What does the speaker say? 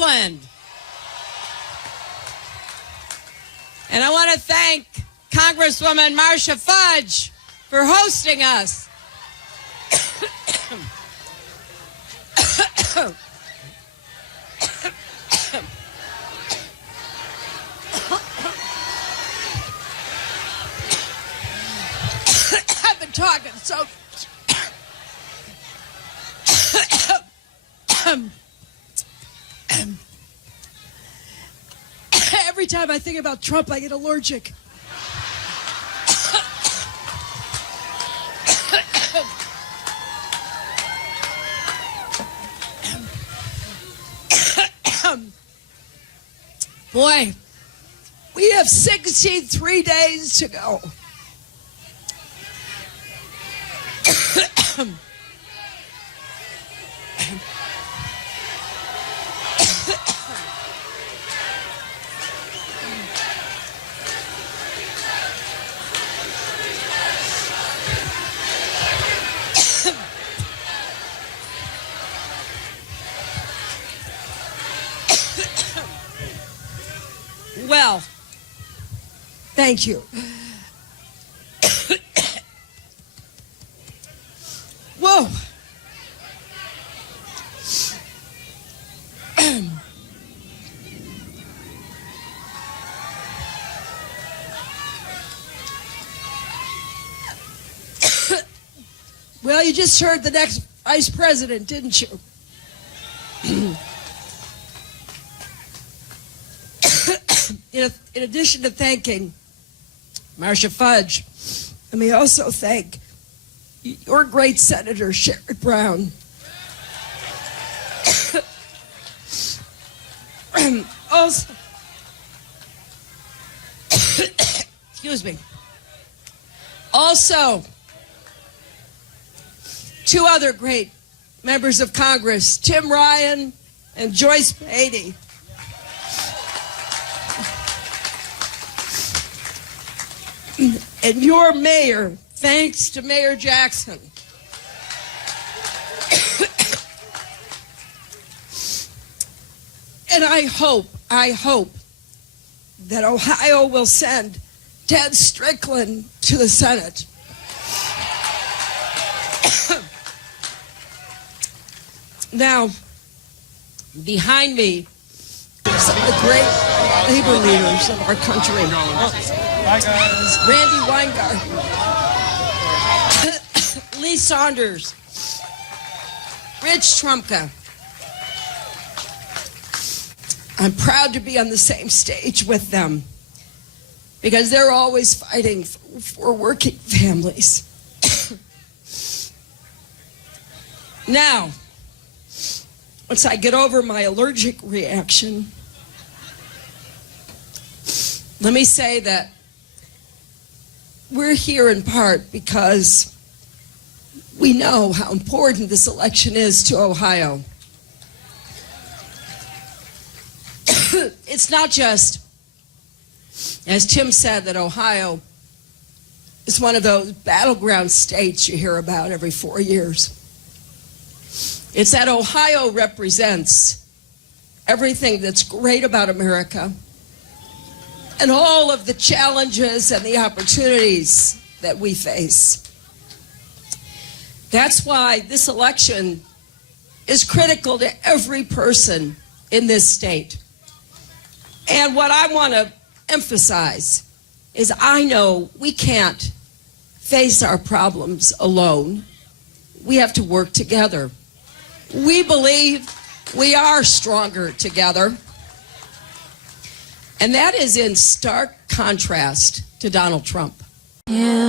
Cleveland. And I want to thank Congresswoman Marcia Fudge for hosting us. I've been talking so... Every time I think about Trump, I get allergic. Boy, we have 63 days to go. Well, thank you. Whoa. Well, you just heard the next vice president, didn't you? In addition to thanking Marcia Fudge, let me also thank your great Senator Sherrod Brown. Also, excuse me. Also, two other great members of Congress, Tim Ryan and Joyce Beatty. And your mayor, thanks to Mayor Jackson. And I hope that Ohio will send Ted Strickland to the Senate. Now, behind me, some of the great labor leaders of our country. Bye, guys. Randy Weingarten, Lee Saunders, Rich Trumka. I'm proud to be on the same stage with them because they're always fighting for working families. Now, once I get over my allergic reaction, let me say that we're here in part because we know how important this election is to Ohio. It's not just, as Tim said, that Ohio is one of those battleground states you hear about every 4 years. It's that Ohio represents everything that's great about America and all of the challenges and the opportunities that we face. That's why this election is critical to every person in this state. And what I want to emphasize is I know we can't face our problems alone. We have to work together. We believe we are stronger together. And that is in stark contrast to Donald Trump. Yeah.